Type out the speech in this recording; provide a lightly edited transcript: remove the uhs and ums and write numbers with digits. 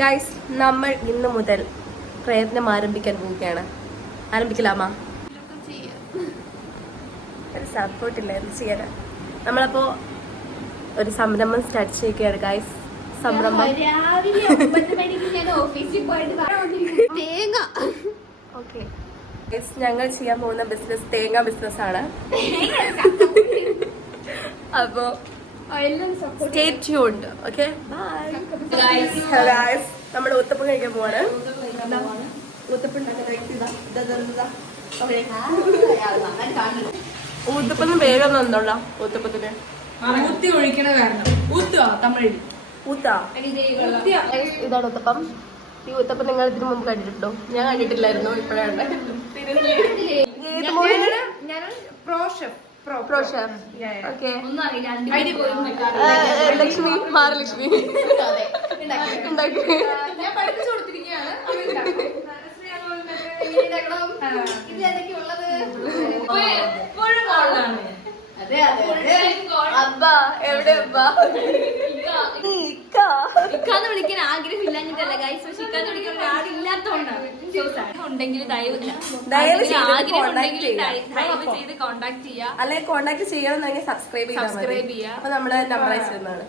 Guys, നമ്മൾ ഇന്ന് മുതൽ പ്രയത്നം ആരംഭിക്കാൻ പോവുകയാണ്. ആരംഭിക്കലാമാ? ഒരു സപ്പോർട്ടില്ല, എന്ത് ചെയ്യാനാ. നമ്മളപ്പോ ഒരു സംരംഭം സ്റ്റാർട്ട് ചെയ്യുകയാണ് ഗൈസ്. സംരംഭം ഓക്കെ. ഞങ്ങൾ ചെയ്യാൻ പോകുന്ന ബിസിനസ് തേങ്ങ ബിസിനസ് ആണ്. അപ്പോ stay tuned, okay? Bye. Guys, നമ്മൾ ഊത്തപ്പം കഴിക്കാൻ പോവാണ്. ഊത്തപ്പം വേഗം എന്തോള്ള ഊത്തപ്പത്തിന് ഊത്തി ഒഴിക്കണ കാരണം തമിഴിൽ ഇതാണ് ഊത്തപ്പം. ഈ ഊത്തപ്പം നിങ്ങൾ ഇതിനു മുമ്പ് കണ്ടിട്ടുണ്ടോ? ഞാൻ കണ്ടിട്ടില്ലായിരുന്നു, ഇപ്പോഴാണ്. ലക്ഷ്മി മഹാലക്ഷ്മി ഉണ്ടാക്കി എവിടെ ഇക്കാന്ന് വിളിക്കാൻ ആഗ്രഹമില്ലാഞ്ഞിട്ടല്ല ഗൈസ്, പക്ഷെ ഇക്കാന്ന് വിളിക്കാൻ ഒരാളില്ലാത്തോണ്ടാണ്. ദയവ് ചെയ്ത് കോണ്ടാക്ട് ചെയ്യാം, അല്ലെങ്കിൽ കോണ്ടാക്ട് ചെയ്യണമെന്നെങ്കിൽ സബ്സ്ക്രൈബ് ചെയ്യാം. അപ്പൊ നമ്മള് നമ്പർ അയച്ചിരുന്നതാണ്.